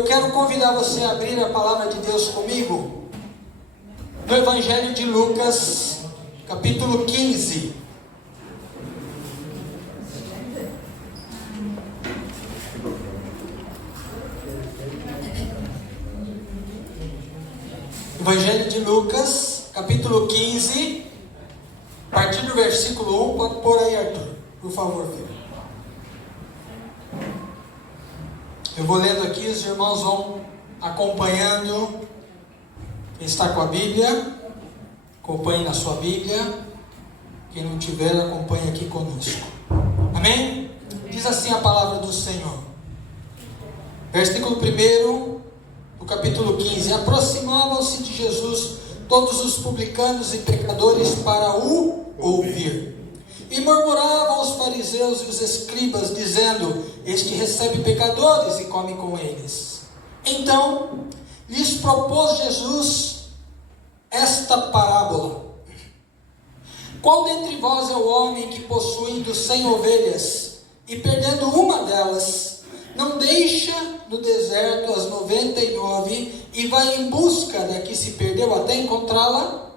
Eu quero convidar você a abrir a palavra de Deus comigo no Evangelho de Lucas, capítulo 15. Evangelho de Lucas, capítulo 15, a partir do versículo 1, pode pôr aí, Arthur, por favor, filho. Eu vou lendo aqui, os irmãos vão acompanhando. Quem está com a Bíblia, acompanhe na sua Bíblia. Quem não tiver, acompanhe aqui conosco. Amém? Diz assim a palavra do Senhor. Versículo 1 do capítulo 15. Aproximavam-se de Jesus todos os publicanos e pecadores para o ouvir. E murmuravam os fariseus e os escribas, dizendo: este recebe pecadores e come com eles. Então lhes propôs Jesus esta parábola: qual dentre vós é o homem que, possuindo 100 ovelhas, e perdendo uma delas, não deixa no deserto as 99 e vai em busca da que se perdeu até encontrá-la?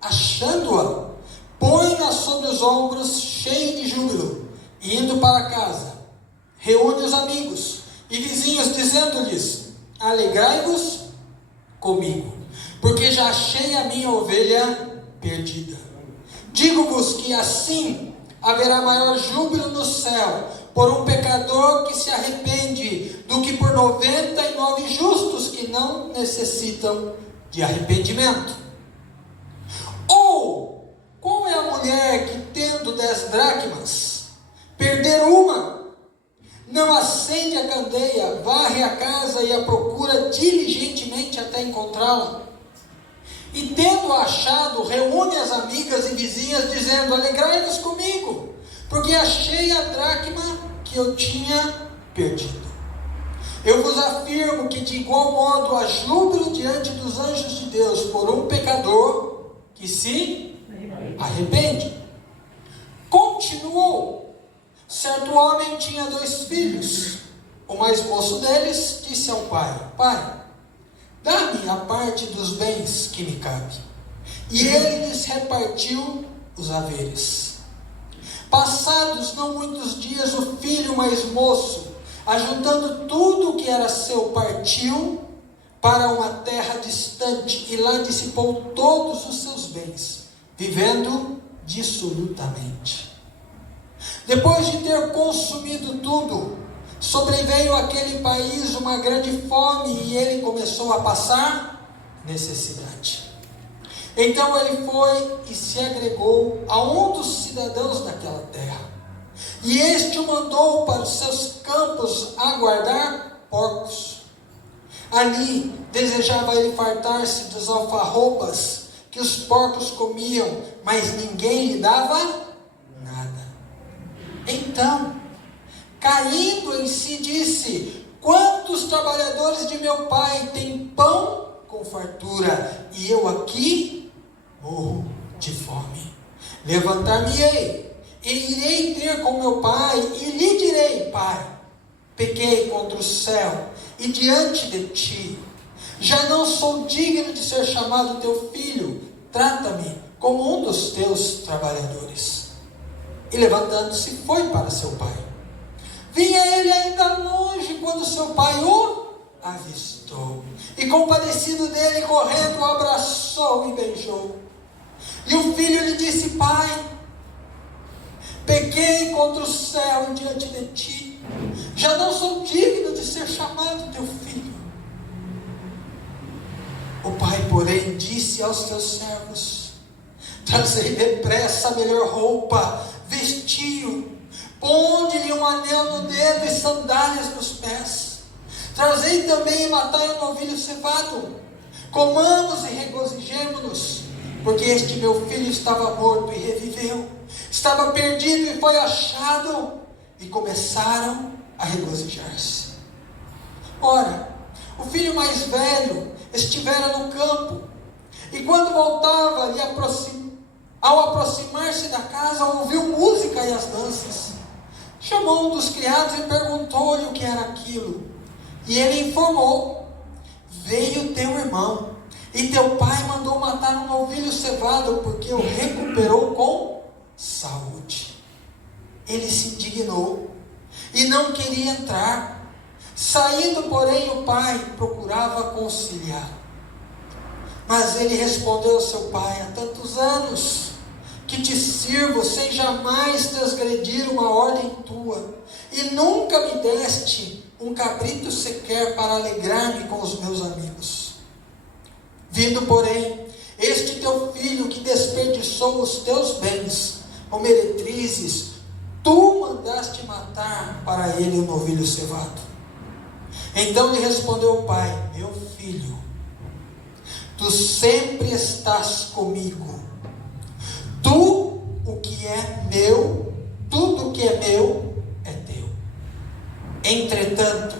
Achando-a, põe-na sobre os ombros, cheio de júbilo, e indo para casa, reúne os amigos e vizinhos, dizendo-lhes: alegrai-vos comigo, porque já achei a minha ovelha perdida. Digo-vos que assim haverá maior júbilo no céu por um pecador que se arrepende, do que por 99 justos que não necessitam de arrependimento. Ou qual é a mulher que, tendo 10 dracmas, perder uma, não acende a candeia, varre a casa e a procura diligentemente até encontrá-la? E tendo achado, reúne as amigas e vizinhas, dizendo: alegrai-vos comigo, porque achei a dracma que eu tinha perdido. Eu vos afirmo que de igual modo há júbilo diante dos anjos de Deus por um pecador que se arrepende. Continuou: certo homem tinha 2 filhos. O mais moço deles disse ao pai: pai, dá-me a parte dos bens que me cabe. E ele lhes repartiu os haveres. Passados não muitos dias, o filho mais moço, ajuntando tudo o que era seu, partiu para uma terra distante e lá dissipou todos os seus bens, vivendo dissolutamente. Depois de ter consumido tudo, sobreveio àquele país uma grande fome e ele começou a passar necessidade. Então ele foi e se agregou a um dos cidadãos daquela terra, e este o mandou para os seus campos a guardar porcos. Ali desejava ele fartar-se dos alfarrobas que os porcos comiam, mas ninguém lhe dava nada. Então, caindo em si, disse: quantos trabalhadores de meu pai têm pão com fartura, e eu aqui morro de fome. Levantar-me-ei e irei ter com meu pai, e lhe direi: pai, pequei contra o céu e diante de ti, já não sou digno de ser chamado teu filho, trata-me como um dos teus trabalhadores. E levantando-se, foi para seu pai. Vinha ele ainda longe quando seu pai o avistou, e compadecido dele, correndo, o abraçou e beijou. E o filho lhe disse: pai, pequei contra o céu e diante de ti, já não sou digno de ser chamado teu filho. O pai, porém, disse aos seus servos: trazei depressa a melhor roupa, vestiu, ponde-lhe um anel no dedo e sandálias nos pés. Trazei também e matai um novilho cevado, comamos e regozijemo-nos, porque este meu filho estava morto e reviveu, estava perdido e foi achado. E começaram a regozijar-se. Ora, o filho mais velho estivera no campo, e quando voltava, ao aproximar-se da casa, ouviu música e as danças. Chamou um dos criados e perguntou-lhe o que era aquilo. E ele informou: veio teu irmão, e teu pai mandou matar um novilho cevado, porque o recuperou com saúde. Ele se indignou e não queria entrar. Saindo, porém, o pai procurava conciliar. Mas ele respondeu ao seu pai: há tantos anos que te sirvo sem jamais transgredir uma ordem tua, e nunca me deste um cabrito sequer para alegrar-me com os meus amigos. Vindo, porém, este teu filho que desperdiçou os teus bens com meretrizes, tu mandaste matar para ele o novilho cevado. Então lhe respondeu o pai: meu filho, tu sempre estás comigo. Tudo o que é meu é teu. Entretanto,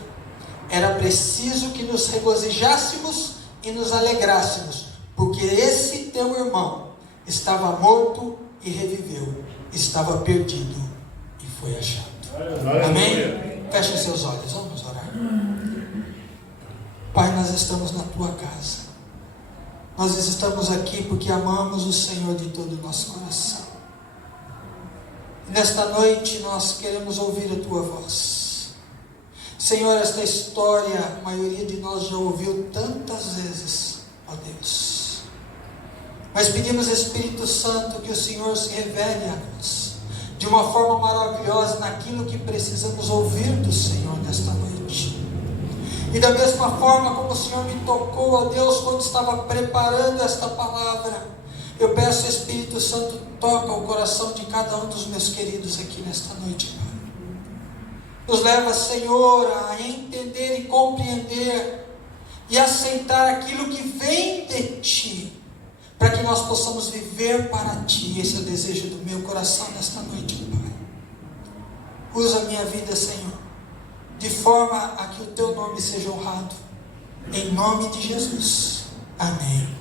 era preciso que nos regozijássemos e nos alegrássemos, porque esse teu irmão estava morto e reviveu, estava perdido e foi achado. Amém? Feche os seus olhos, vamos orar. Pai, nós estamos na tua casa. Nós estamos aqui porque amamos o Senhor de todo o nosso coração. E nesta noite nós queremos ouvir a tua voz. Senhor, esta história, a maioria de nós já ouviu tantas vezes, ó Deus. Mas pedimos, Espírito Santo, que o Senhor se revele a nós de uma forma maravilhosa naquilo que precisamos ouvir do Senhor nesta noite. E da mesma forma como o Senhor me tocou, ó Deus, quando estava preparando esta palavra, eu peço, Espírito Santo, toca o coração de cada um dos meus queridos aqui nesta noite, Pai. Nos leva, Senhor, a entender e compreender e aceitar aquilo que vem de Ti, para que nós possamos viver para Ti. Esse é o desejo do meu coração nesta noite, Pai. Usa a minha vida, Senhor, de forma a que o Teu nome seja honrado, em nome de Jesus. Amém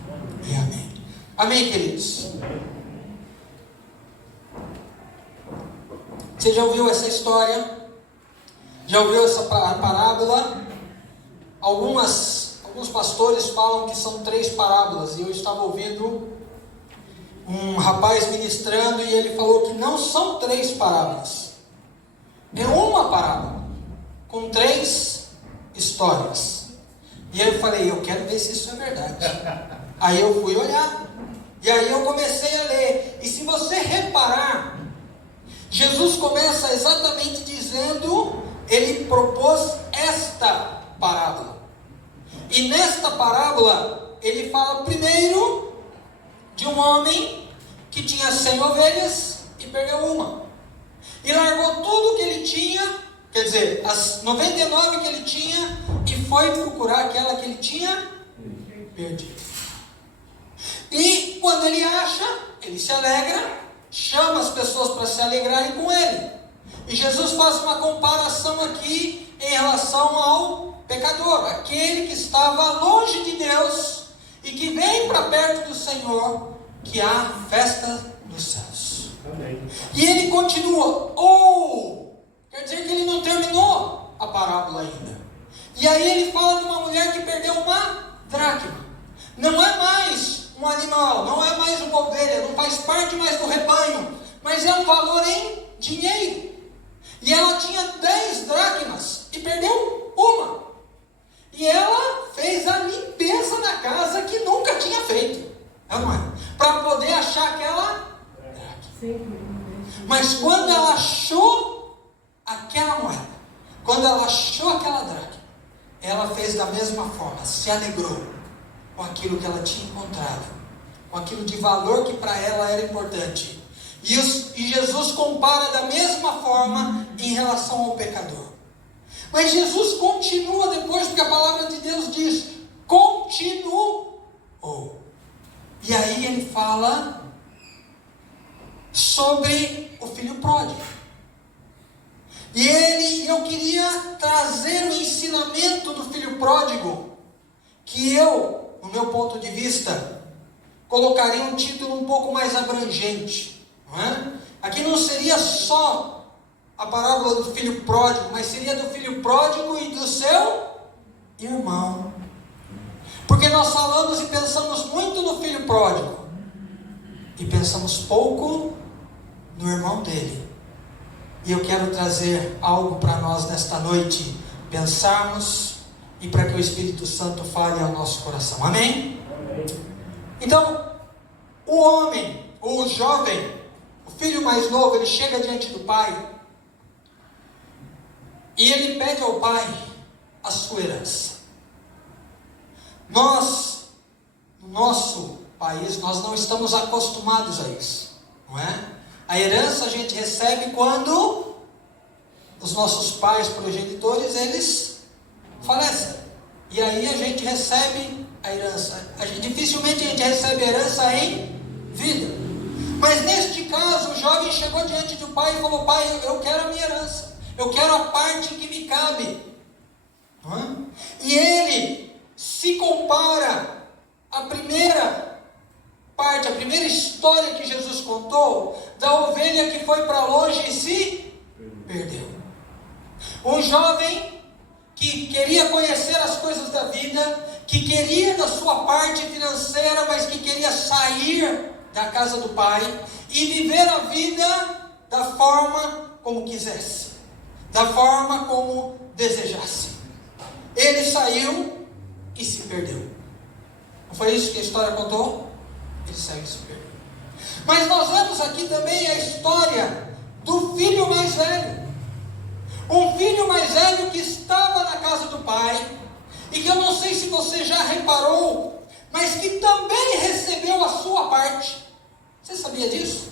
e amém. Amém, queridos? Você já ouviu essa história? Já ouviu essa parábola? Alguns pastores falam que são 3 parábolas, e eu estava ouvindo um rapaz ministrando, e ele falou que não são 3 parábolas, é uma parábola com 3 histórias. E aí eu falei: eu quero ver se isso é verdade. Aí eu fui olhar, e aí eu comecei a ler, e se você reparar, Jesus começa exatamente dizendo, ele propôs esta parábola, e nesta parábola ele fala primeiro de um homem que tinha 100 ovelhas e perdeu uma, e largou tudo que ele tinha, quer dizer, as 99 que ele tinha, e foi procurar aquela que ele tinha perdido. E quando ele acha, ele se alegra, chama as pessoas para se alegrarem com ele. E Jesus faz uma comparação aqui em relação ao pecador, aquele que estava longe de Deus e que vem para perto do Senhor, que há festa nos céus. Amém. E ele continua, quer dizer que ele não terminou a parábola ainda. E aí ele fala de uma mulher que perdeu uma dracma. Não é mais um animal, não é mais uma ovelha, não faz parte mais do rebanho, mas é um valor em dinheiro. E ela tinha 10 dracmas e perdeu uma. E ela fez a limpeza na casa que nunca tinha feito, não é? Para poder achar aquela dracma. Mas quando ela achou aquela moeda, quando ela achou aquela dracma, ela fez da mesma forma, se alegrou com aquilo que ela tinha encontrado, com aquilo de valor que para ela era importante. E Jesus compara da mesma forma em relação ao pecador. Mas Jesus continua depois, porque a palavra de Deus diz, continuou. E aí ele fala sobre o filho pródigo. E eu queria trazer o ensinamento do filho pródigo, que eu, no meu ponto de vista, colocaria um título um pouco mais abrangente. Não é? Aqui não seria só a parábola do filho pródigo, mas seria do filho pródigo e do seu irmão. Porque nós falamos e pensamos muito no filho pródigo, e pensamos pouco no irmão dele. E eu quero trazer algo para nós nesta noite, pensarmos, e para que o Espírito Santo fale ao nosso coração. Amém? Amém. Então, o homem, ou o jovem, o filho mais novo, ele chega diante do pai, e ele pede ao pai a sua herança. Nós, no nosso país, nós não estamos acostumados a isso, não é? A herança a gente recebe quando os nossos pais progenitores, eles falecem. E aí a gente recebe a herança. Dificilmente a gente recebe a herança em vida. Mas neste caso, o jovem chegou diante do pai e falou: pai, eu quero a minha herança. Eu quero a parte que me cabe. Não é? E ele se compara à primeira parte, a primeira história que Jesus contou, da ovelha que foi para longe e se perdeu. Um jovem que queria conhecer as coisas da vida, que queria da sua parte financeira, mas que queria sair da casa do pai e viver a vida da forma como quisesse, da forma como desejasse. Ele saiu e se perdeu. Não foi isso que a história contou? Ele saiu e se perdeu. Mas nós vemos aqui também a história do filho mais velho. Um filho mais velho que estava na casa do pai, e que eu não sei se você já reparou, mas que também recebeu a sua parte. Você sabia disso?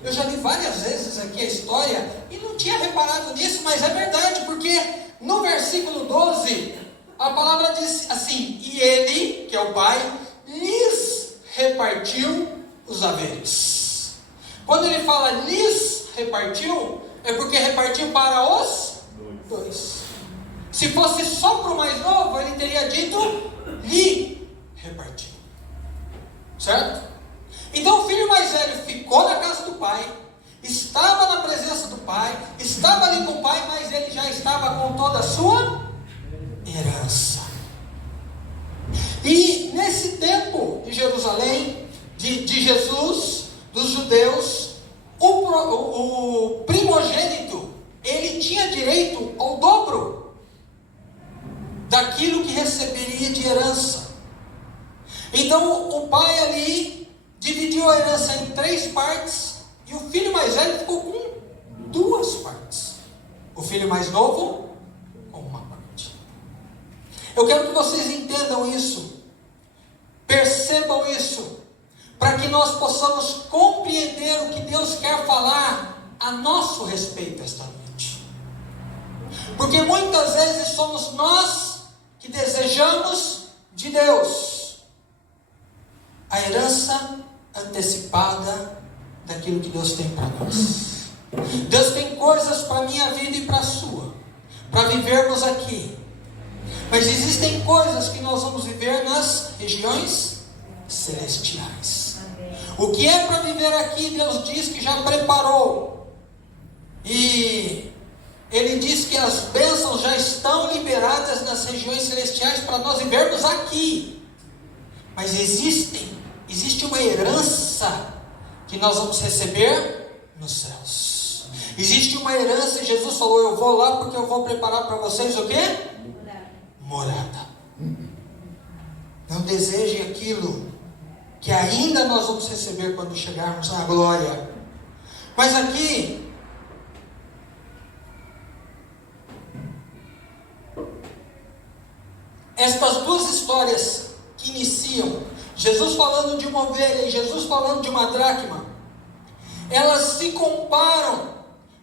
Eu já li várias vezes aqui a história e não tinha reparado nisso, mas é verdade, porque no versículo 12, a palavra diz assim: e ele, que é o pai, lhes repartiu os haveres. Quando ele fala lhes repartiu, é porque repartiu para os dois. Se fosse só para o mais novo, ele teria dito lhe repartiu. Certo? Então o filho mais velho ficou na casa do pai, estava na presença do pai, estava ali com o pai, mas ele já estava com toda a sua herança. E nesse tempo de Jerusalém, de Jesus, dos judeus, o primogênito, ele tinha direito ao dobro daquilo que receberia de herança. Então o pai ali dividiu a herança em 3 partes, e o filho mais velho ficou com 2 partes. O filho mais novo com 1 parte. Eu quero que vocês entendam isso, percebam isso, para que nós possamos compreender o que Deus quer falar a nosso respeito esta noite. Porque muitas vezes somos nós que desejamos de Deus a herança antecipada daquilo que Deus tem para nós. Deus tem coisas para a minha vida e para a sua, para vivermos aqui. Mas existem coisas que nós vamos viver nas regiões celestiais. O que é para viver aqui, Deus diz que já preparou. E Ele diz que as bênçãos já estão liberadas nas regiões celestiais para nós vivermos aqui. Mas existe uma herança que nós vamos receber nos céus. Existe uma herança, e Jesus falou: eu vou lá porque eu vou preparar para vocês o quê? Morada. Não desejem aquilo que ainda nós vamos receber quando chegarmos na glória. Mas aqui, estas 2 histórias que iniciam, Jesus falando de uma ovelha e Jesus falando de uma dracma, elas se comparam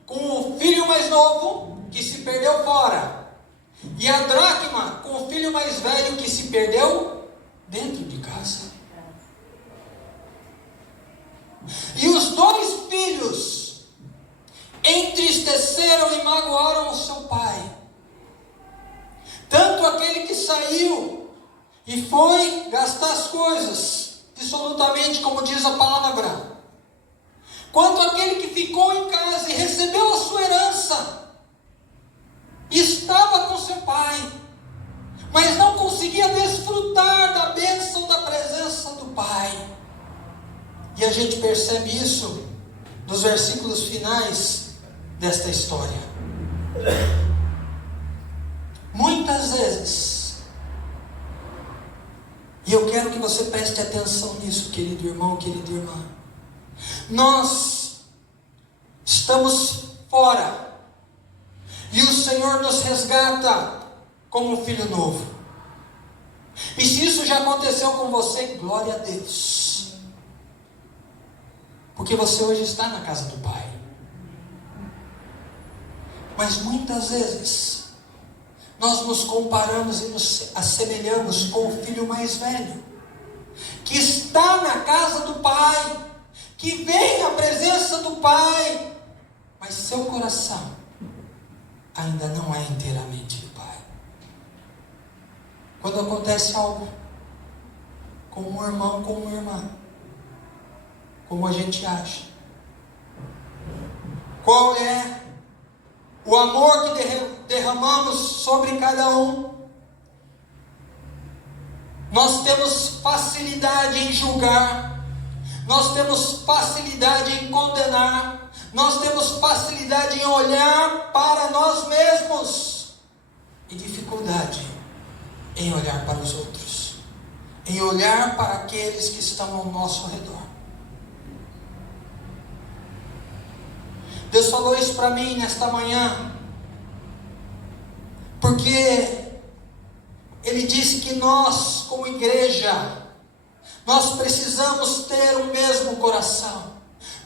com o filho mais novo que se perdeu fora, e a dracma com o filho mais velho que se perdeu dentro de casa. E os 2 filhos entristeceram e magoaram o seu pai. Tanto aquele que saiu e foi gastar as coisas dissolutamente, como diz a palavra, quanto aquele que ficou em casa e recebeu a sua herança, estava com seu pai, mas não conseguia desfrutar da bênção da presença do Pai. E a gente percebe isso nos versículos finais desta história. Muitas vezes, e eu quero que você preste atenção nisso, querido irmão, querida irmã, nós estamos fora, e o Senhor nos resgata como um filho novo. E se isso já aconteceu com você, glória a Deus, porque você hoje está na casa do Pai. Mas muitas vezes nós nos comparamos e nos assemelhamos com o filho mais velho, que está na casa do Pai, que vem à presença do Pai, mas seu coração ainda não é inteiramente do Pai. Quando acontece algo com um irmão, com uma irmã, como a gente acha, qual é o amor que derramamos sobre cada um? Nós temos facilidade em julgar, nós temos facilidade em condenar, nós temos facilidade em olhar para nós mesmos e dificuldade em olhar para os outros, em olhar para aqueles que estão ao nosso redor. Deus falou isso para mim nesta manhã, porque Ele disse que nós, como igreja, nós precisamos ter o mesmo coração,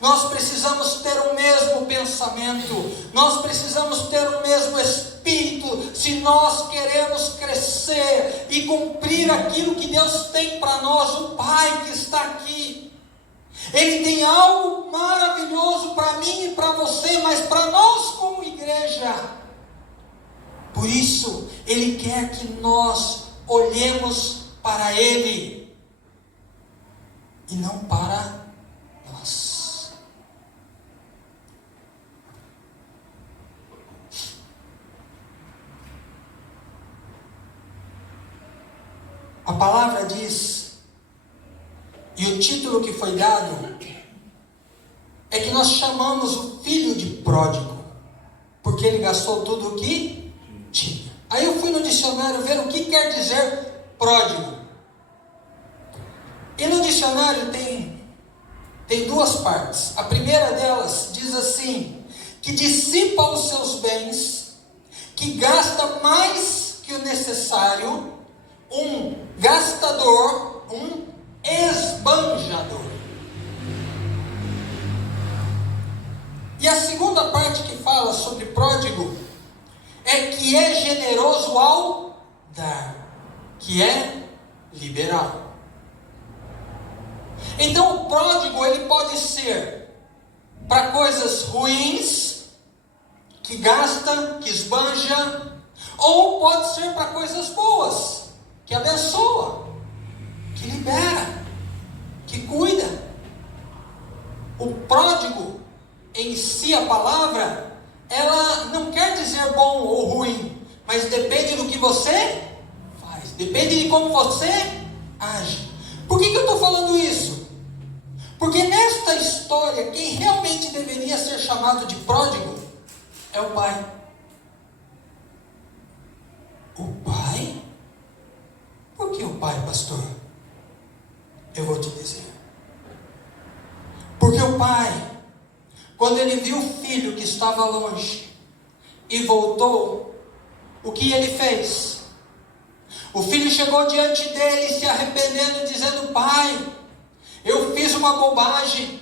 nós precisamos ter o mesmo pensamento, nós precisamos ter o mesmo espírito, se nós queremos crescer e cumprir aquilo que Deus tem para nós. O Pai que está aqui, Ele tem algo maravilhoso para mim e para você, mas para nós como igreja. Por isso, Ele quer que nós olhemos para Ele e não para nós. A palavra diz, e o título que foi dado é que nós chamamos o filho de pródigo, porque ele gastou tudo o que tinha. Aí eu fui no dicionário ver o que quer dizer pródigo. E no dicionário tem duas partes. A primeira delas diz assim, que dissipa os seus bens, que gasta mais que o necessário, um gastador, um esbanjador. E a segunda parte que fala sobre pródigo é que é generoso ao dar, que é liberal. Então o pródigo, ele pode ser para coisas ruins, que gasta, que esbanja, ou pode ser para coisas boas, que abençoa, que libera, que cuida. O pródigo em si, a palavra, ela não quer dizer bom ou ruim, mas depende do que você faz, depende de como você age. Por que eu estou falando isso? Porque nesta história, quem realmente deveria ser chamado de pródigo é o pai. O pai? Por que o pai, pastor? Eu vou te dizer. Porque o pai, quando ele viu o filho que estava longe e voltou, o que ele fez? O filho chegou diante dele se arrependendo, dizendo: pai, eu fiz uma bobagem,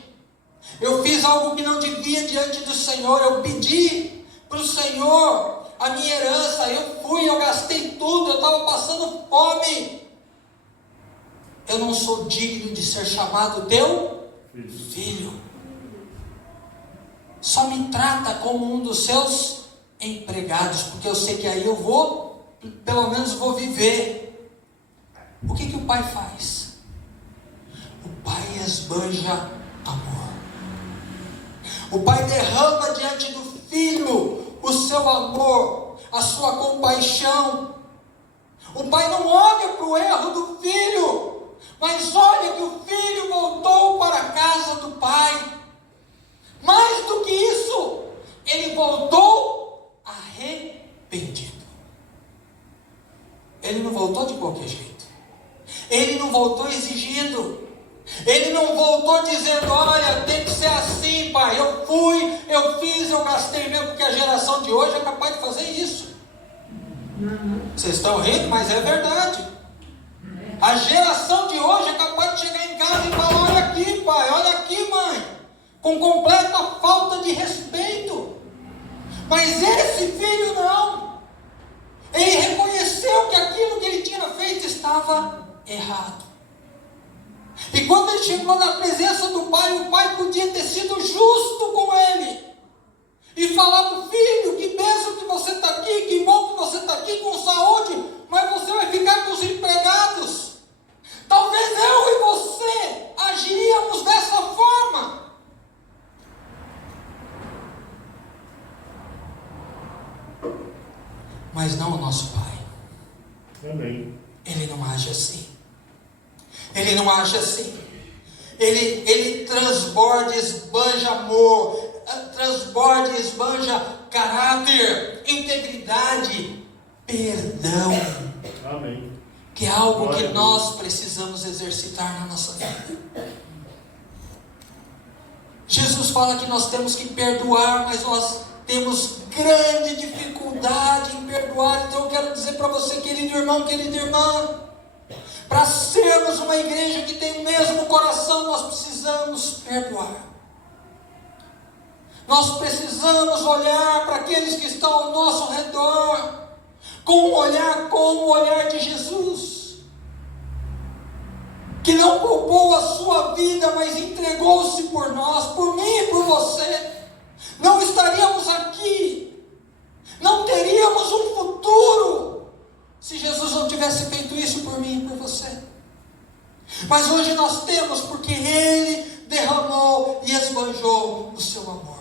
eu fiz algo que não devia diante do Senhor, eu pedi para o Senhor a minha herança, eu gastei tudo, eu estava passando fome, eu não sou digno de ser chamado teu filho, só me trata como um dos seus empregados, porque eu sei que aí eu vou, pelo menos vou viver. O que o pai faz? O pai esbanja amor, o pai derrama diante do filho o seu amor, a sua compaixão, O pai não olha para o erro do filho, mas olha que o filho voltou para a casa do pai. Mais do que isso, ele voltou arrependido. Ele não voltou de qualquer jeito. Ele não voltou exigindo. Ele não voltou dizendo: olha, tem que ser assim, pai. Eu fui, eu fiz, eu gastei mesmo, porque a geração de hoje é capaz de fazer isso. Vocês estão rindo, mas é verdade. A geração de hoje é capaz de chegar em casa e falar: olha aqui, pai, olha aqui, mãe, com completa falta de respeito. Mas esse filho não. Ele reconheceu que aquilo que ele tinha feito estava errado. E quando ele chegou na presença do pai, o pai podia ter sido justo com ele e falar para o filho: que bênção que você está aqui, que bom que você está aqui com saúde, mas você vai ficar com os empregados. Talvez eu e você agiríamos dessa forma. Mas não o nosso pai. Amém. Ele não age assim. Ele não age assim. Ele transborda, esbanja amor, transborda, esbanja caráter, integridade, perdão. Amém. Que é algo Glória que a Deus. nós precisamos exercitar na nossa vida. Jesus fala que nós temos que perdoar, mas nós temos grande dificuldade em perdoar. Então eu quero dizer para você, querido irmão, querida irmã, para sermos uma igreja que tem o mesmo coração, nós precisamos perdoar. Nós precisamos olhar para aqueles que estão ao nosso redor com um olhar como o olhar de Jesus, que não poupou a sua vida, mas entregou-se por nós, por mim e por você. Não estaríamos aqui, não teríamos um futuro se Jesus não tivesse feito isso por mim e por você. Mas hoje nós temos, porque Ele derramou e esbanjou o seu amor.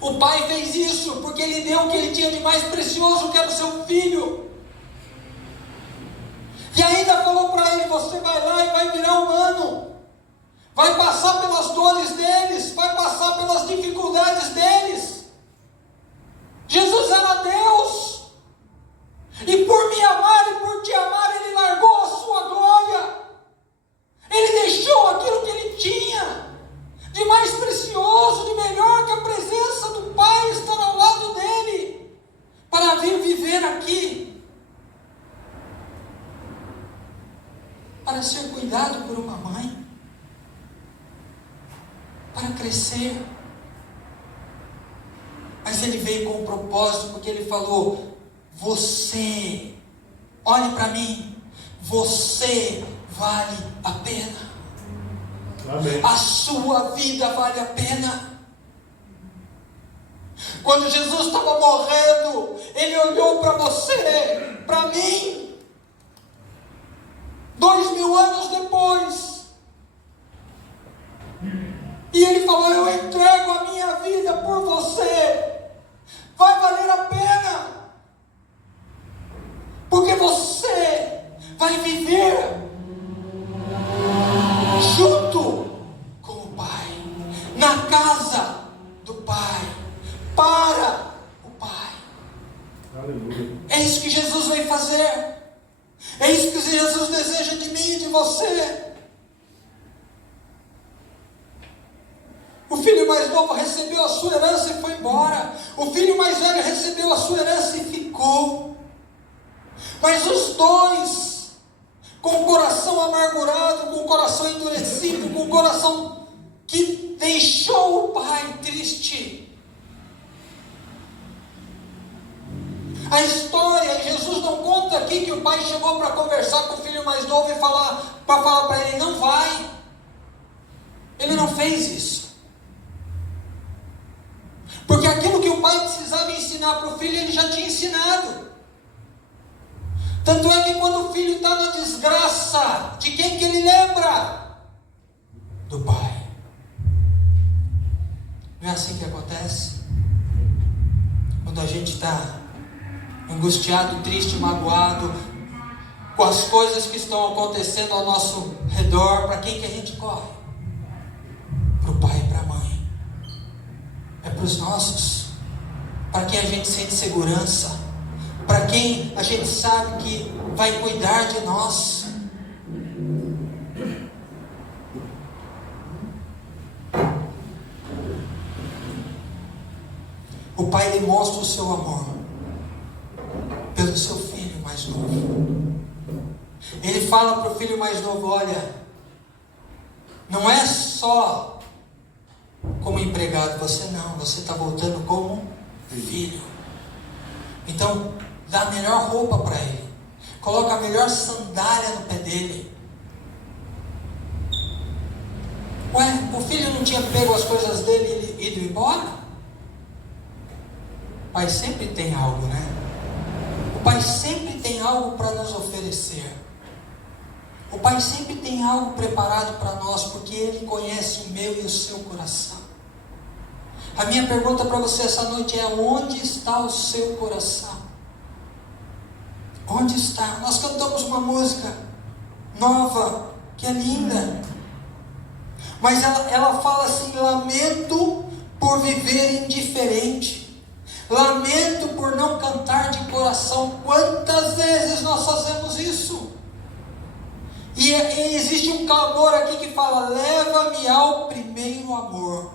O pai fez isso porque Ele deu o que Ele tinha de mais precioso, que era o seu filho. E ainda falou para ele: você vai lá e vai virar humano, vai passar pelas dores deles, vai passar pelas dificuldades deles. Jesus era Deus, e por me amar e por te amar, Ele largou a sua glória, Ele deixou aquilo que Ele tinha de mais precioso, de melhor, que a presença do Pai estar ao lado dele, para vir viver aqui, para ser cuidado por uma mãe, para crescer. Mas Ele veio com um propósito, porque Ele falou: você, olhe para mim, você vale a pena. Amém. A sua vida vale a pena. Quando Jesus estava morrendo, Ele olhou para você, para mim, 2000 anos depois, e Ele falou: eu entrego a minha vida por você, vai valer a pena, porque você vai viver junto com o Pai, na casa do Pai, para o Pai. Aleluia. É isso que Jesus veio fazer. É isso que Jesus deseja de mim e de você. O filho mais novo recebeu a sua herança e foi embora. O filho mais velho recebeu a sua herança e ficou. Mas os dois, com o coração amargurado, com o coração endurecido, com o coração que deixou o pai triste. A história, Jesus não conta aqui que o pai chegou para conversar com o filho mais novo e falar para ele: não vai. Ele não fez isso. Porque aquilo que o pai precisava ensinar para o filho, ele já tinha ensinado. Tanto é que quando o filho está na desgraça, de quem que ele lembra? Do pai. Não é assim que acontece? Quando a gente está angustiado, triste, magoado, com as coisas que estão acontecendo ao nosso redor, para quem que a gente corre? Para o pai e para a mãe. É para os nossos. Para quem a gente sente segurança. Para quem a gente sabe que vai cuidar de nós. O pai demonstra o seu amor pelo seu filho mais novo. Ele fala para o filho mais novo: olha, não é só como empregado, você está voltando como filho. Então, dá a melhor roupa para ele, coloca a melhor sandália no pé dele. Ué, o filho não tinha pego as coisas dele e ido embora? O pai sempre tem algo, né? O pai sempre tem algo para nos oferecer. O pai sempre tem algo preparado para nós, porque ele conhece o meu e o seu coração. A minha pergunta para você essa noite é: onde está o seu coração? Onde está? Nós cantamos uma música nova, que é linda, mas ela fala assim: lamento por viver indiferente, lamento por não cantar de coração. Quantas vezes nós fazemos isso? E existe um clamor aqui que fala: leva-me ao primeiro amor,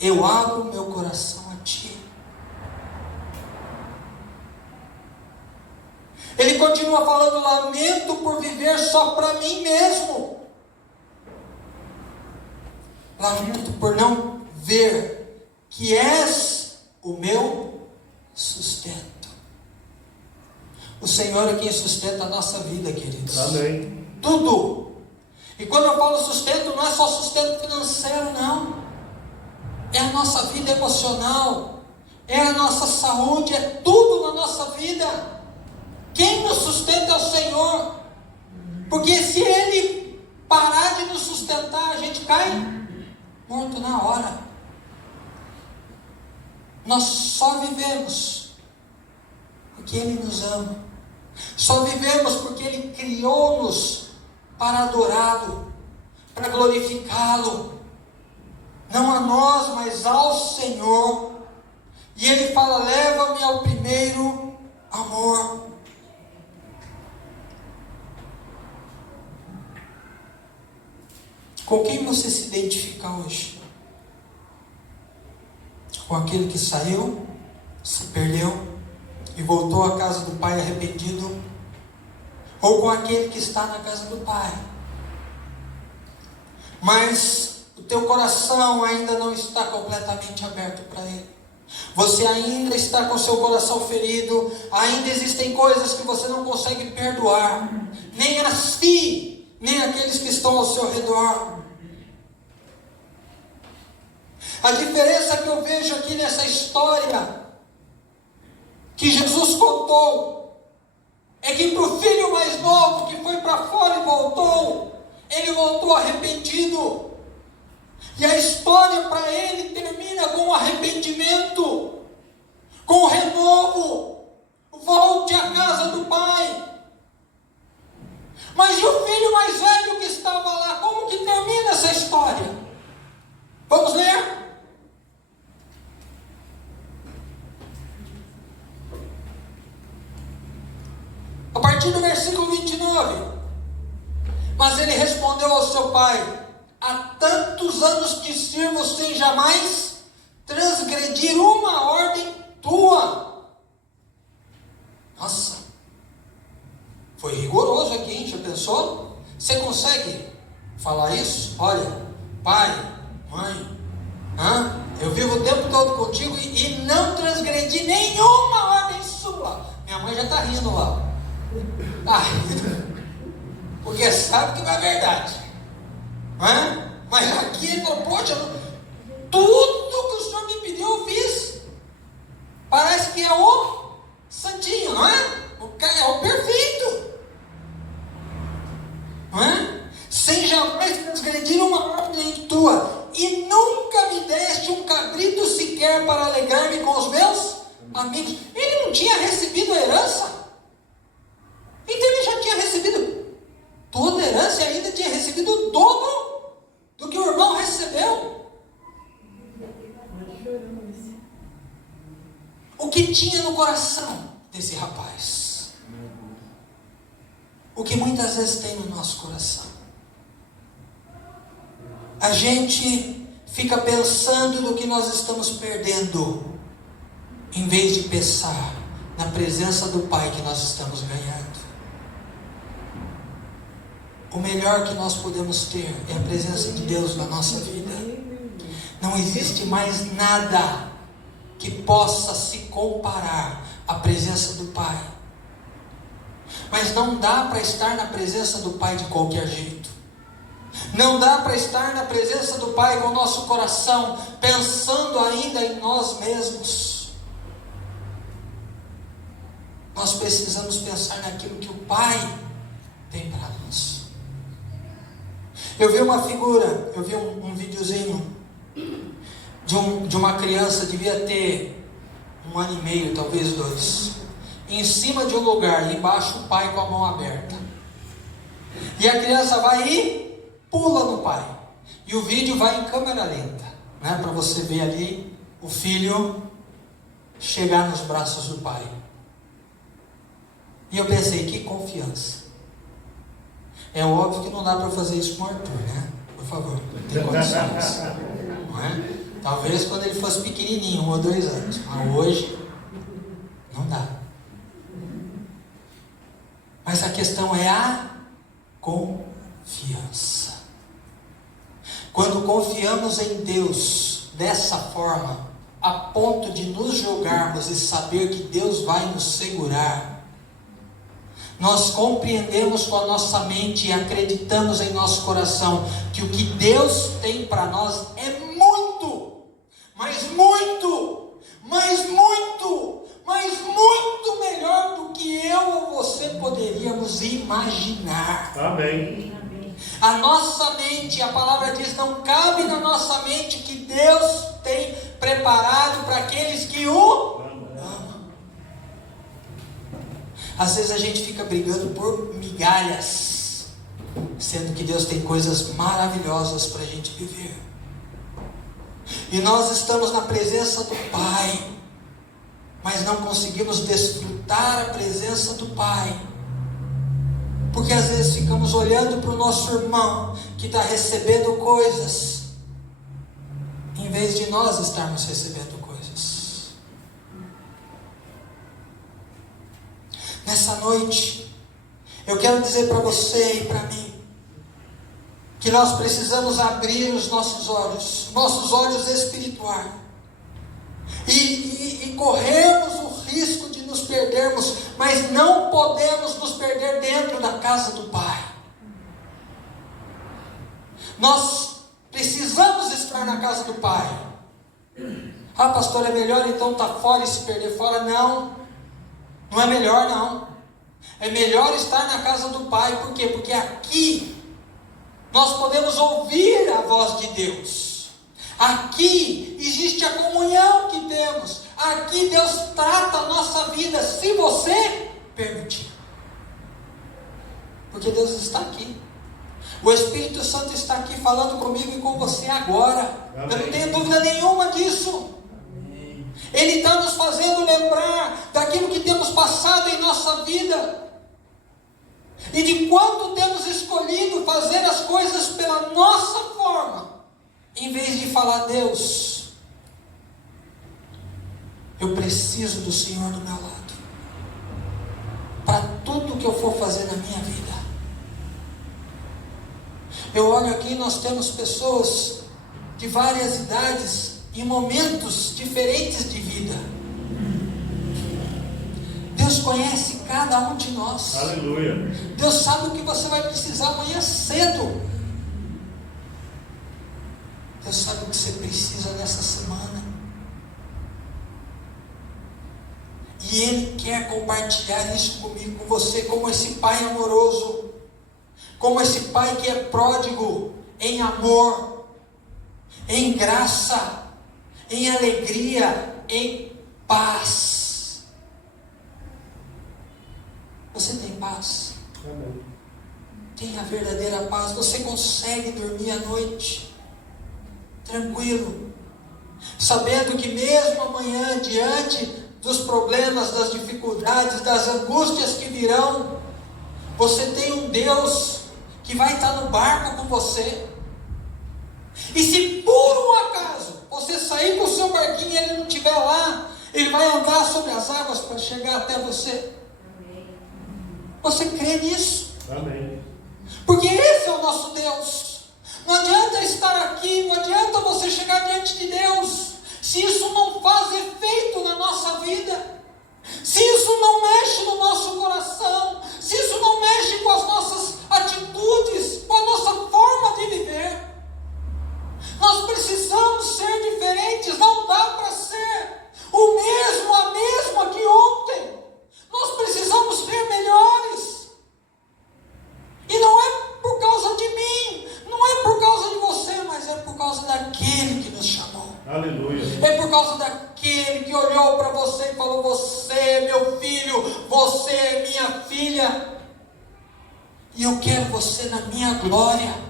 eu abro meu coração a ti. Ele continua falando: lamento por viver só para mim mesmo, lamento por não ver que és o meu sustento. O Senhor é quem sustenta a nossa vida, queridos. Amém. Tudo. E quando eu falo sustento, não é só sustento financeiro, não. É a nossa vida emocional, é a nossa saúde, é tudo na nossa vida. Quem nos sustenta é o Senhor. Porque se Ele parar de nos sustentar, a gente cai morto na hora. Nós só vivemos porque Ele nos ama. Só vivemos porque Ele criou-nos para adorá-lo, para glorificá-lo. Não a nós, mas ao Senhor. E Ele fala: leva-me ao primeiro amor. Com quem você se identifica hoje? Com aquele que saiu, se perdeu e voltou à casa do Pai arrependido? Ou com aquele que está na casa do Pai, mas o teu coração ainda não está completamente aberto para Ele? Você ainda está com seu coração ferido, ainda existem coisas que você não consegue perdoar, nem a si, nem aqueles que estão ao seu redor. A diferença que eu vejo aqui nessa história que Jesus contou é que para o filho mais novo que foi para fora e voltou, ele voltou arrependido. E a história para ele termina com o arrependimento, com o renovo. Volte à casa do Pai. Mas e o filho mais velho que estava lá? Como que termina essa história? Vamos ler? A partir do versículo 29. Mas ele respondeu ao seu pai: há tantos anos te sirvo sem jamais transgredir uma ordem tua. Nossa, foi rigoroso aqui, hein? Já pensou? Você consegue falar isso? Olha, pai, mãe, eu vivo o tempo todo contigo e não transgredi nenhuma ordem sua. Minha mãe já está rindo lá. Porque sabe que não é verdade, mas aqui ele falou: poxa, tudo que o Senhor me pediu eu fiz. Parece que é o santinho, não é? É o perfeito, não é? Sem jamais transgredir uma ordem tua, e nunca me deste um cabrito sequer para alegar-me com os meus amigos. Ele não tinha recebido a herança, então ele já tinha recebido tinha no coração desse rapaz? O que muitas vezes tem no nosso coração. A gente fica pensando no que nós estamos perdendo, em vez de pensar na presença do Pai que nós estamos ganhando. O melhor que nós podemos ter é a presença de Deus na nossa vida. Não existe mais nada que possa se comparar à presença do Pai. Mas não dá para estar na presença do Pai de qualquer jeito. Não dá para estar na presença do Pai com o nosso coração pensando ainda em nós mesmos. Nós precisamos pensar naquilo que o Pai tem para nós. Eu vi uma figura, eu vi um videozinho de uma criança, devia ter 1 ano e meio, talvez 2, em cima de um lugar, e embaixo o pai com a mão aberta. E a criança vai e pula no pai. E o vídeo vai em câmera lenta, né, para você ver ali o filho chegar nos braços do pai. E eu pensei, que confiança. É óbvio que não dá para fazer isso com o Arthur, né? Por favor, não tem condições. Não é? Talvez quando ele fosse pequenininho, 1 ou 2 anos. Mas hoje, não dá. Mas a questão é a confiança. Quando confiamos em Deus dessa forma, a ponto de nos jogarmos e saber que Deus vai nos segurar, nós compreendemos com a nossa mente e acreditamos em nosso coração que o que Deus tem para nós é muito, mas muito, mas muito, mas muito melhor do que eu ou você poderíamos imaginar. Amém. A nossa mente, a palavra diz, não cabe na nossa mente que Deus tem preparado para aqueles que o amam. Às vezes a gente fica brigando por migalhas, sendo que Deus tem coisas maravilhosas para a gente viver. E nós estamos na presença do Pai, mas não conseguimos desfrutar a presença do Pai, porque às vezes ficamos olhando para o nosso irmão que está recebendo coisas, em vez de nós estarmos recebendo coisas. Nessa noite, eu quero dizer para você e para mim, que nós precisamos abrir os nossos olhos espirituais, e corrermos o risco de nos perdermos, mas não podemos nos perder dentro da casa do Pai. Nós precisamos estar na casa do Pai. Ah, pastor, é melhor então estar fora e se perder fora? Não é melhor, não. É melhor estar na casa do Pai. Por quê? Porque aqui nós podemos ouvir a voz de Deus. Aqui existe a comunhão que temos. Aqui Deus trata a nossa vida, se você permitir. Porque Deus está aqui. O Espírito Santo está aqui falando comigo e com você agora. Amém. Eu não tenho dúvida nenhuma disso. Amém. Ele está nos fazendo lembrar daquilo que temos passado em nossa vida. E de quanto temos escolhido fazer as coisas pela nossa forma, em vez de falar: Deus, eu preciso do Senhor do meu lado, para tudo que eu for fazer na minha vida. Eu olho aqui, nós temos pessoas de várias idades, em momentos diferentes de vida. Deus conhece cada um de nós. Aleluia. Deus sabe o que você vai precisar amanhã cedo. Deus sabe o que você precisa nessa semana. E Ele quer compartilhar isso comigo, com você, como esse Pai amoroso, como esse Pai que é pródigo em amor, em graça, em alegria, em paz. Você tem paz? Amém. Tem a verdadeira paz? Você consegue dormir à noite tranquilo, sabendo que mesmo amanhã, diante dos problemas, das dificuldades, das angústias que virão, você tem um Deus que vai estar no barco com você. E se por um acaso você sair com o seu barquinho e ele não estiver lá, ele vai andar sobre as águas para chegar até você. Você crê nisso? Amém. Porque esse é o nosso Deus. Não adianta estar aqui, não adianta você chegar diante de Deus, se isso não faz efeito na nossa vida, se isso não mexe no nosso coração, se isso não mexe com as nossas atitudes, com a nossa forma de viver. Nós precisamos ser diferentes, não dá para ser o mesmo, a mesma que ontem. Nós precisamos ser melhores. E não é por causa de mim, não é por causa de você, mas é por causa daquele que nos chamou. Aleluia. É por causa daquele que olhou para você e falou: você é meu filho, você é minha filha, e eu quero você na minha glória.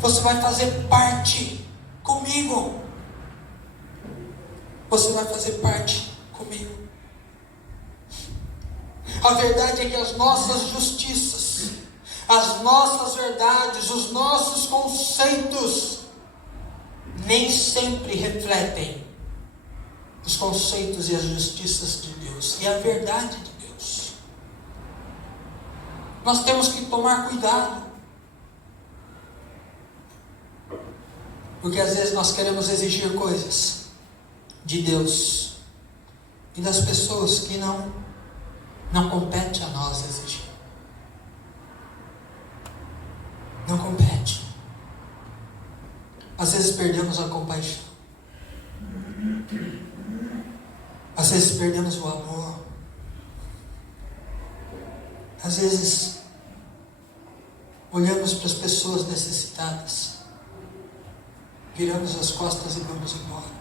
Você vai fazer parte comigo. Você vai fazer parte comigo. A verdade é que as nossas justiças, as nossas verdades, os nossos conceitos nem sempre refletem os conceitos e as justiças de Deus e a verdade de Deus. Nós temos que tomar cuidado, porque às vezes nós queremos exigir coisas de Deus e das pessoas que não compete a nós exigir. Não compete. Às vezes perdemos a compaixão. Às vezes perdemos o amor. Às vezes olhamos para as pessoas necessitadas, viramos as costas e vamos embora.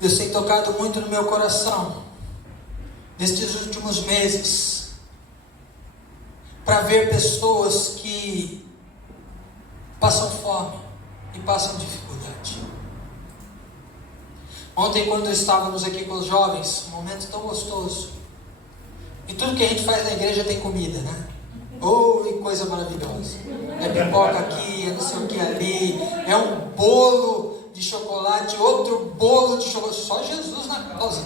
Deus tem tocado muito no meu coração nestes últimos meses, para ver pessoas que passam fome e passam dificuldade. Ontem, quando estávamos aqui com os jovens, um momento tão gostoso, e tudo que a gente faz na igreja tem comida, né? Oh, que coisa maravilhosa! É pipoca aqui, é não sei o que ali, é um bolo de chocolate, outro bolo de chocolate, só Jesus na causa.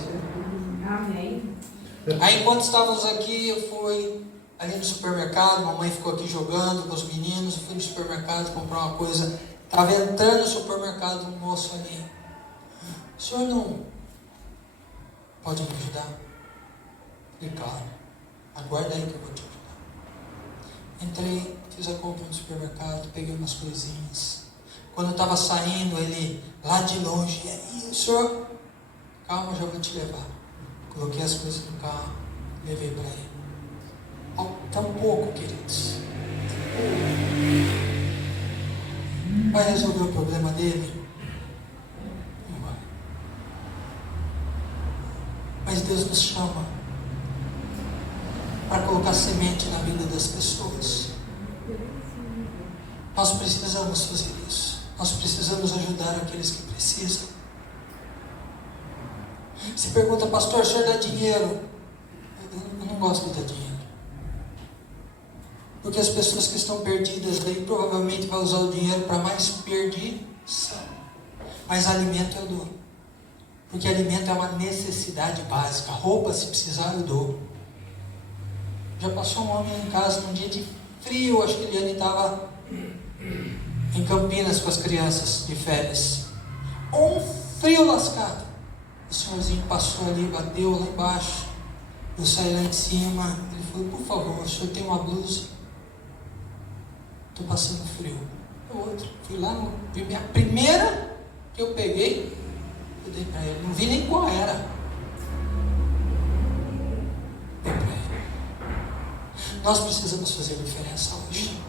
Amém. Aí, enquanto estávamos aqui, eu fui ali no supermercado, mamãe ficou aqui jogando com os meninos, eu fui no supermercado comprar uma coisa, estava entrando no supermercado, um moço ali: o senhor não pode me ajudar? Falei: claro, aguarda aí que eu vou te ajudar. Entrei, fiz a compra no supermercado, peguei umas coisinhas. Quando eu estava saindo, ele lá de longe: e aí, o senhor? Calma, já vou te levar. Coloquei as coisas no carro, levei para ele. Tão pouco, queridos. Vai resolver o problema dele? Não vai. Mas Deus nos chama para colocar semente na vida das pessoas. Nós precisamos fazer isso. Nós precisamos ajudar aqueles que precisam. Você pergunta: pastor, o senhor dá dinheiro? Eu não gosto de dar dinheiro. Porque as pessoas que estão perdidas aí provavelmente vão usar o dinheiro para mais perdição. Mas alimento eu dou. Porque alimento é uma necessidade básica. Roupa, se precisar, eu dou. Já passou um homem em casa num dia de frio, acho que ele estava em Campinas com as crianças de férias. Um frio lascado. O senhorzinho passou ali, bateu lá embaixo. Eu saí lá em cima. Ele falou: por favor, o senhor tem uma blusa? Estou passando frio. Outra. Fui lá, vi a primeira que eu peguei, eu dei para ele. Não vi nem qual era. Dei para ele. Nós precisamos fazer diferença hoje.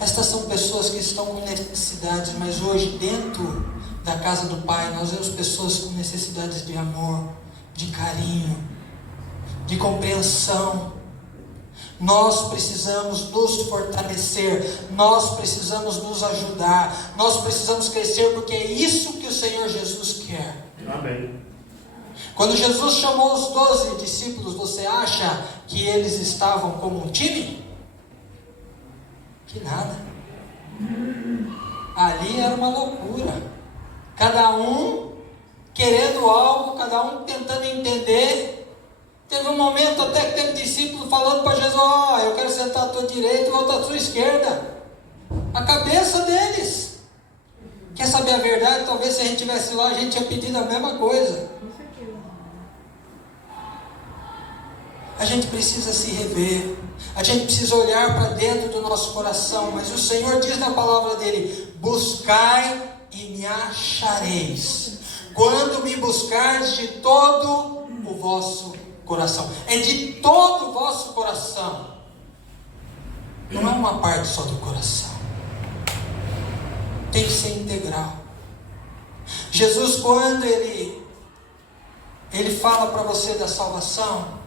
Estas são pessoas que estão com necessidades, mas hoje, dentro da casa do Pai, nós vemos pessoas com necessidades de amor, de carinho, de compreensão. Nós precisamos nos fortalecer, nós precisamos nos ajudar, nós precisamos crescer, porque é isso que o Senhor Jesus quer. Amém. Quando Jesus chamou os 12 discípulos, você acha que eles estavam como um time? Que nada. Ali era uma loucura. Cada um querendo algo, cada um tentando entender. Teve um momento até que teve discípulo falando para Jesus: eu quero sentar à tua direita e voltar à tua esquerda. A cabeça deles. Quer saber a verdade? Talvez se a gente estivesse lá, a gente tinha pedido a mesma coisa. A gente precisa se rever. A gente precisa olhar para dentro do nosso coração. Mas o Senhor diz na palavra dele: buscai e me achareis, quando me buscardes de todo o vosso coração. É de todo o vosso coração. Não é uma parte só do coração. Tem que ser integral. Jesus, quando ele fala para você da salvação,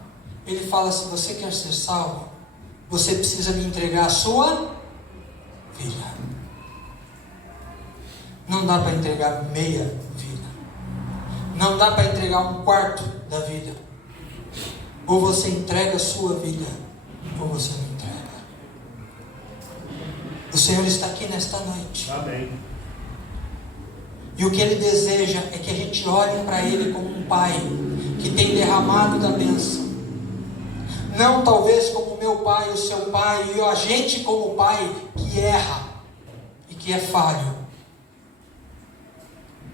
ele fala: se você quer ser salvo, você precisa me entregar a sua vida. Não dá para entregar meia vida. Não dá para entregar um quarto da vida. Ou você entrega a sua vida, ou você não entrega. O Senhor está aqui nesta noite. Amém. E o que Ele deseja é que a gente olhe para Ele como um Pai que tem derramado da bênção. Não talvez como o meu pai, o seu pai, e a gente como pai que erra e que é falho.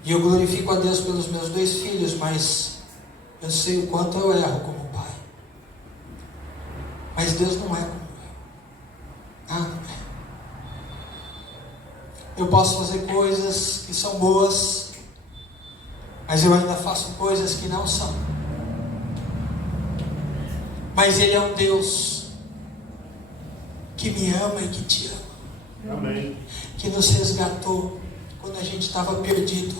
E eu glorifico a Deus pelos meus 2 filhos, mas eu sei o quanto eu erro como pai. Mas Deus não é como eu. Eu posso fazer coisas que são boas, mas eu ainda faço coisas que não são. Mas Ele é um Deus que me ama e que te ama. Amém. Que nos resgatou quando a gente estava perdido.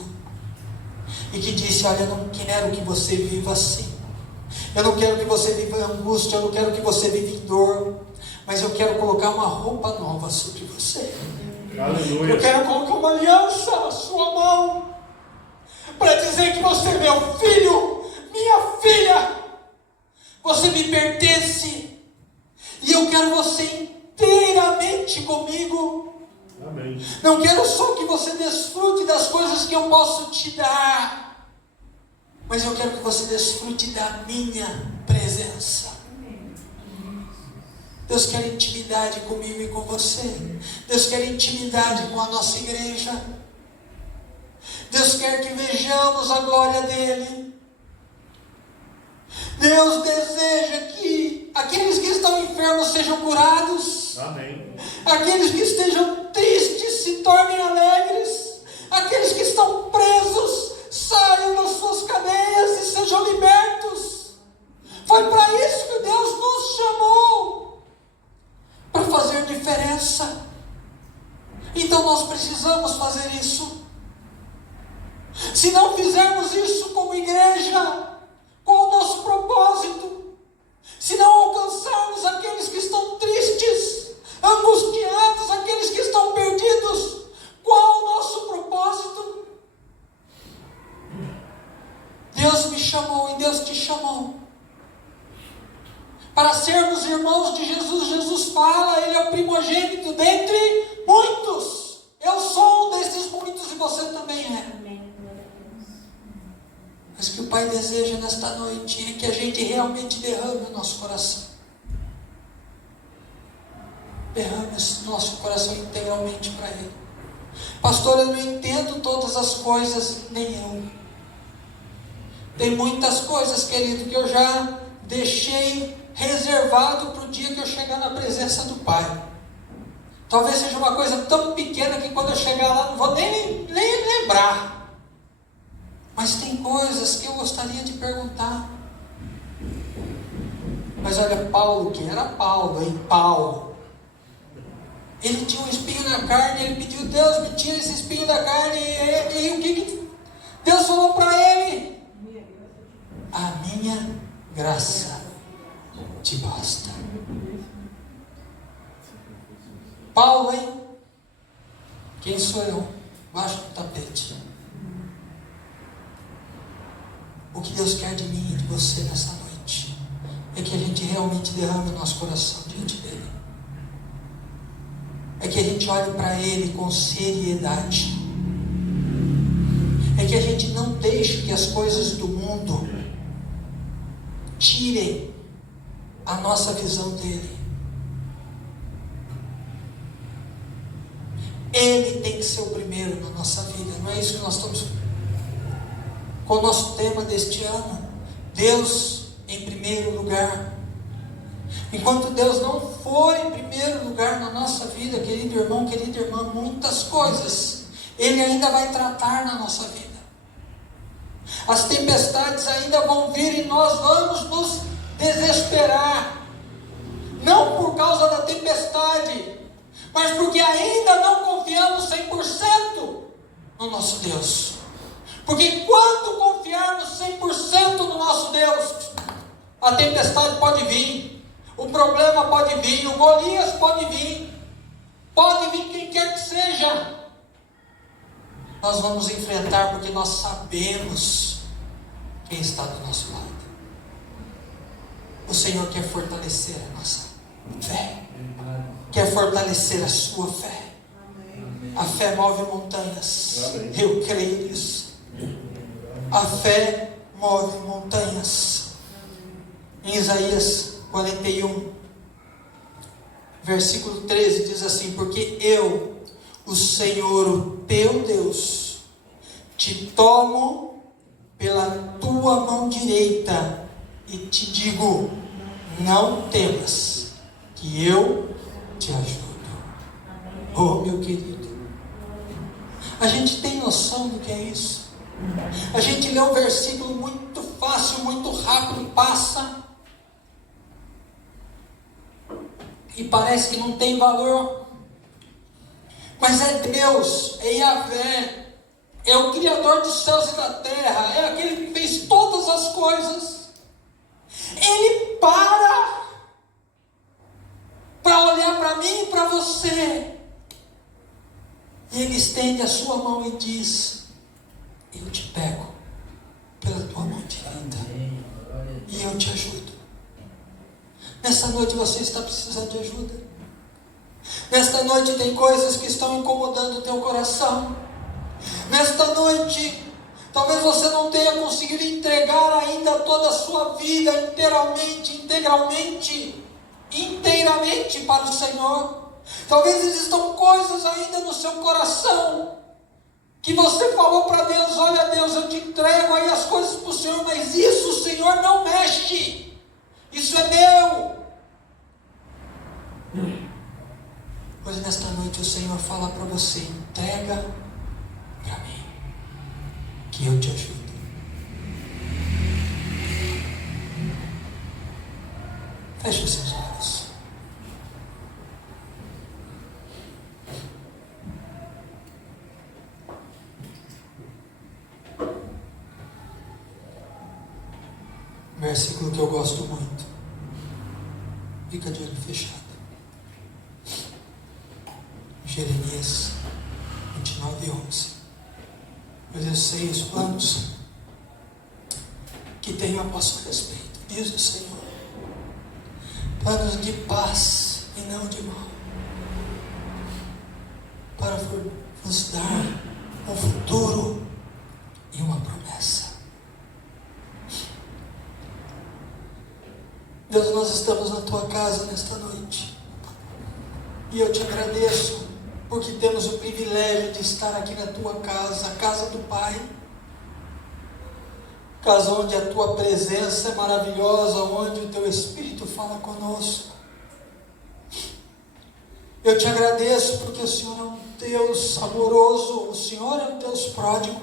E que disse: olha, eu não quero que você viva assim. Eu não quero que você viva em angústia. Eu não quero que você viva em dor. Mas eu quero colocar uma roupa nova sobre você. Aleluia. Eu quero colocar uma aliança na sua mão, para dizer que você é meu filho, minha filha. Você me pertence. E eu quero você inteiramente comigo. Amém. Não quero só que você desfrute das coisas que eu posso te dar, mas eu quero que você desfrute da minha presença. Deus quer intimidade comigo e com você. Deus quer intimidade com a nossa igreja. Deus quer que vejamos a glória dEle. Deus deseja que aqueles que estão enfermos sejam curados. Amém. Aqueles que estejam tristes se tornem alegres. Aqueles que estão presos saiam das suas cadeias e sejam libertos. Foi para isso que Deus nos chamou, para fazer diferença. Então nós precisamos fazer isso. Se não fizermos isso como igreja, qual o nosso propósito? Se não alcançarmos aqueles que estão tristes, angustiados, aqueles que estão perdidos, qual o nosso propósito? Deus me chamou e Deus te chamou para sermos irmãos de Jesus. Jesus fala: Ele é o primogênito dentre muitos. Eu sou um desses muitos e você também é. Mas o que o Pai deseja nesta noite é que a gente realmente derrame o nosso coração. Derrame esse nosso coração integralmente para Ele. Pastor, eu não entendo todas as coisas, nem eu. Tem muitas coisas, querido, que eu já deixei reservado para o dia que eu chegar na presença do Pai. Talvez seja uma coisa tão pequena que quando eu chegar lá não vou nem lembrar. Mas tem coisas que eu gostaria de perguntar. Mas olha, Paulo, que era Paulo, hein? Paulo. Ele tinha um espinho na carne, ele pediu: Deus, me tira esse espinho da carne. E o que Deus falou para ele? A minha graça te basta. Paulo, hein? Quem sou eu? Baixo do tapete. O que Deus quer de mim e de você nessa noite é que a gente realmente derrame o nosso coração diante dele. É que a gente olhe para ele com seriedade. É que a gente não deixe que as coisas do mundo tirem a nossa visão dele. Ele tem que ser o primeiro na nossa vida. Não é isso que nós estamos com o nosso tema deste ano. Deus em primeiro lugar. Enquanto Deus não for em primeiro lugar na nossa vida, querido irmão, querida irmã, muitas coisas Ele ainda vai tratar na nossa vida. As tempestades ainda vão vir e nós vamos nos desesperar. Não por causa da tempestade, mas porque ainda não confiamos 100% no nosso Deus. Porque quando confiarmos 100% no nosso Deus, a tempestade pode vir, o problema pode vir, o Golias pode vir quem quer que seja. Nós vamos enfrentar porque nós sabemos quem está do nosso lado. O Senhor quer fortalecer a nossa fé, quer fortalecer a sua fé. A fé move montanhas. Eu creio nisso. A fé move montanhas. Em Isaías 41, versículo 13 diz assim: porque eu, o Senhor, o teu Deus, te tomo pela tua mão direita e te digo: não temas, que eu te ajudo. Oh, meu querido, a gente tem noção do que é isso? A gente lê um versículo muito fácil, muito rápido, passa e parece que não tem valor. Mas é Deus, é Yahvé, é o Criador dos céus e da terra, é aquele que fez todas as coisas. Ele para olhar para mim e para você, e Ele estende a sua mão e diz: eu te pego pela tua mão direita e eu te ajudo. Nessa noite você está precisando de ajuda. Nesta noite tem coisas que estão incomodando o teu coração. Nesta noite, talvez você não tenha conseguido entregar ainda toda a sua vida inteiramente para o Senhor. Talvez existam coisas ainda no seu coração que você falou para Deus: olha Deus, eu te entrego aí as coisas para o Senhor, mas isso o Senhor não mexe, isso é meu. Pois nesta noite o Senhor fala para você: entrega para mim, que eu te ajudo. Feche os seus olhos. Versículo que eu gosto muito. Fica de olho fechado. Jeremias 29:11. Mas eu sei os planos que tenho a vosso respeito, diz o Senhor. Planos de paz e não de mal, para vos dar um futuro e uma promessa. Deus, nós estamos na tua casa nesta noite, e eu te agradeço porque temos o privilégio de estar aqui na tua casa, a casa do Pai, casa onde a tua presença é maravilhosa, onde o teu Espírito fala conosco. Eu te agradeço porque o Senhor é um Deus amoroso, o Senhor é um Deus pródigo,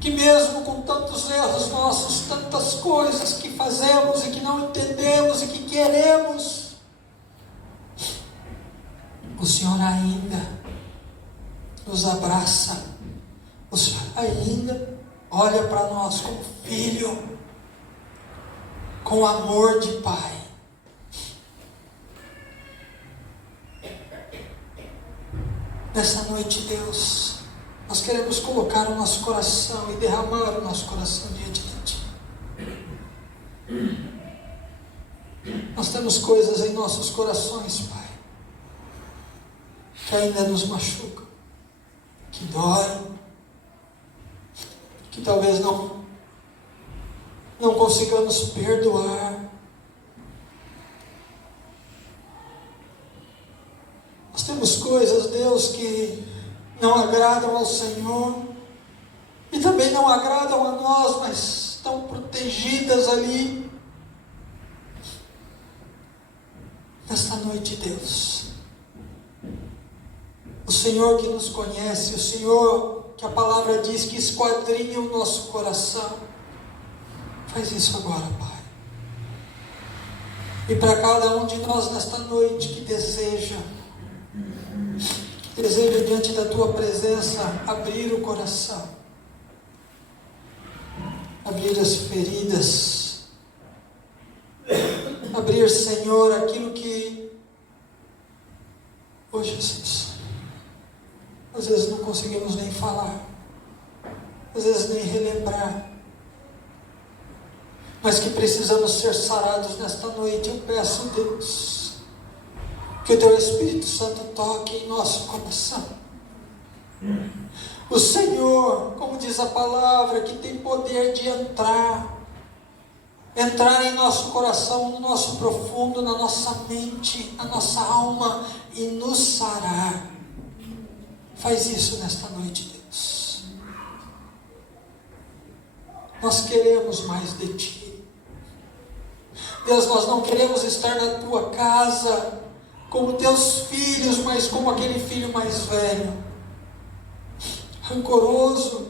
que mesmo com tantos erros nossos, tantas coisas que fazemos e que não entendemos e que queremos, o Senhor ainda nos abraça, o Senhor ainda olha para nós como filho, com amor de pai. Nessa noite, Deus, nós queremos colocar o nosso coração e derramar o nosso coração diante de Ti. Nós temos coisas em nossos corações, Pai, que ainda nos machucam, que dói, que talvez não consigamos perdoar. Nós temos coisas, Deus, que não agradam ao Senhor e também não agradam a nós, mas estão protegidas ali. Nesta noite, Deus, o Senhor que nos conhece, o Senhor que a palavra diz que esquadrinha o nosso coração, faz isso agora, Pai. E para cada um de nós nesta noite que deseja diante da Tua presença abrir o coração, abrir as feridas, abrir, Senhor, aquilo que, oh Jesus, às vezes não conseguimos nem falar, às vezes nem relembrar, mas que precisamos ser sarados nesta noite. Eu peço, Deus, que o Teu Espírito Santo toque em nosso coração. O Senhor, como diz a palavra, que tem poder de entrar em nosso coração, no nosso profundo, na nossa mente, na nossa alma e nos sarar. Faz isso nesta noite, Deus. Nós queremos mais de Ti. Deus, nós não queremos estar na Tua casa como Teus filhos, mas como aquele filho mais velho, rancoroso,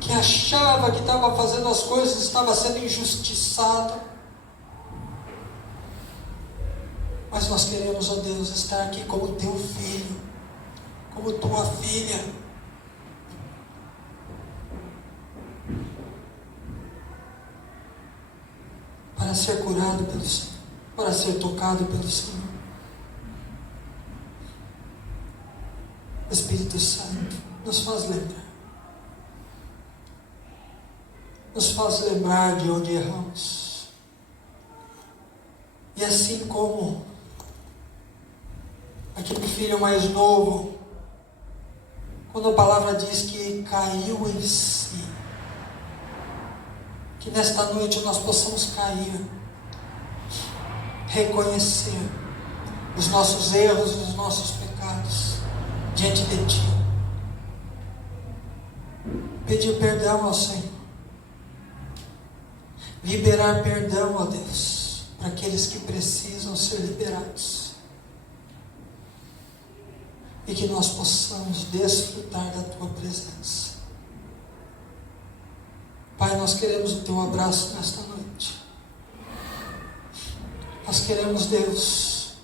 que achava que estava fazendo as coisas, estava sendo injustiçado. Mas nós queremos, ó Deus, estar aqui como Teu filho, como Tua filha, para ser curado pelo Senhor, para ser tocado pelo Senhor. Espírito Santo, nos faz lembrar de onde erramos. E assim como aquele filho mais novo, quando a palavra diz que caiu em si, que nesta noite nós possamos cair, reconhecer os nossos erros e os nossos pecados diante de Ti, pedir perdão ao Senhor, liberar perdão, ó Deus, para aqueles que precisam ser liberados, e que nós possamos desfrutar da Tua presença. Pai, nós queremos o Teu abraço nesta noite. Nós queremos, Deus,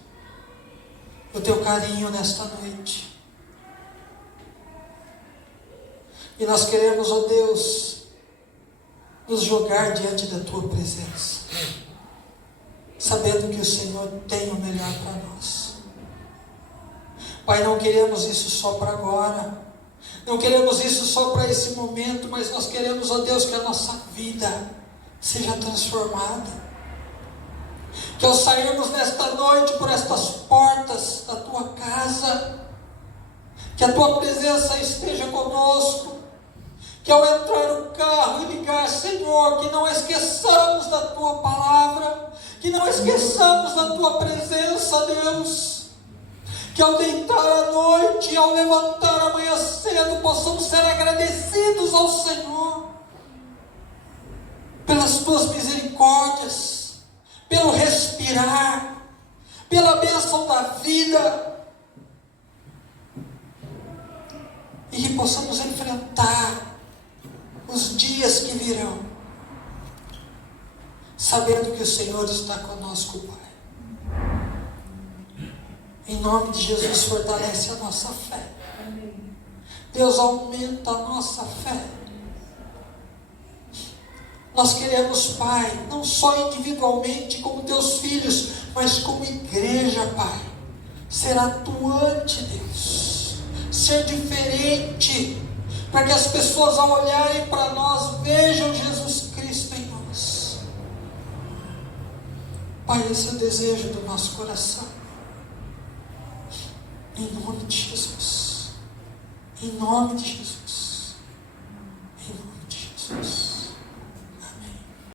o Teu carinho nesta noite. E nós queremos, ó Deus, nos jogar diante da Tua presença, sabendo que o Senhor tem o melhor para nós. Pai, não queremos isso só para agora, não queremos isso só para esse momento, mas nós queremos, ó Deus, que a nossa vida seja transformada, que ao sairmos nesta noite por estas portas da Tua casa, que a Tua presença esteja conosco, que ao entrar no carro e ligar, Senhor, que não esqueçamos da Tua palavra, que não esqueçamos da Tua presença, Deus, que ao deitar à noite, ao levantar amanhã cedo, possamos ser agradecidos ao Senhor pelas Tuas misericórdias, pelo respirar, pela bênção da vida, e que possamos enfrentar os dias que virão, sabendo que o Senhor está conosco, Pai. Em nome de Jesus, fortalece a nossa fé. Deus, aumenta a nossa fé. Nós queremos, Pai, não só individualmente como Teus filhos, mas como igreja, Pai, ser atuante, Deus, ser diferente, para que as pessoas ao olharem para nós vejam Jesus Cristo em nós. Pai, esse é o desejo do nosso coração, em nome de Jesus, em nome de Jesus.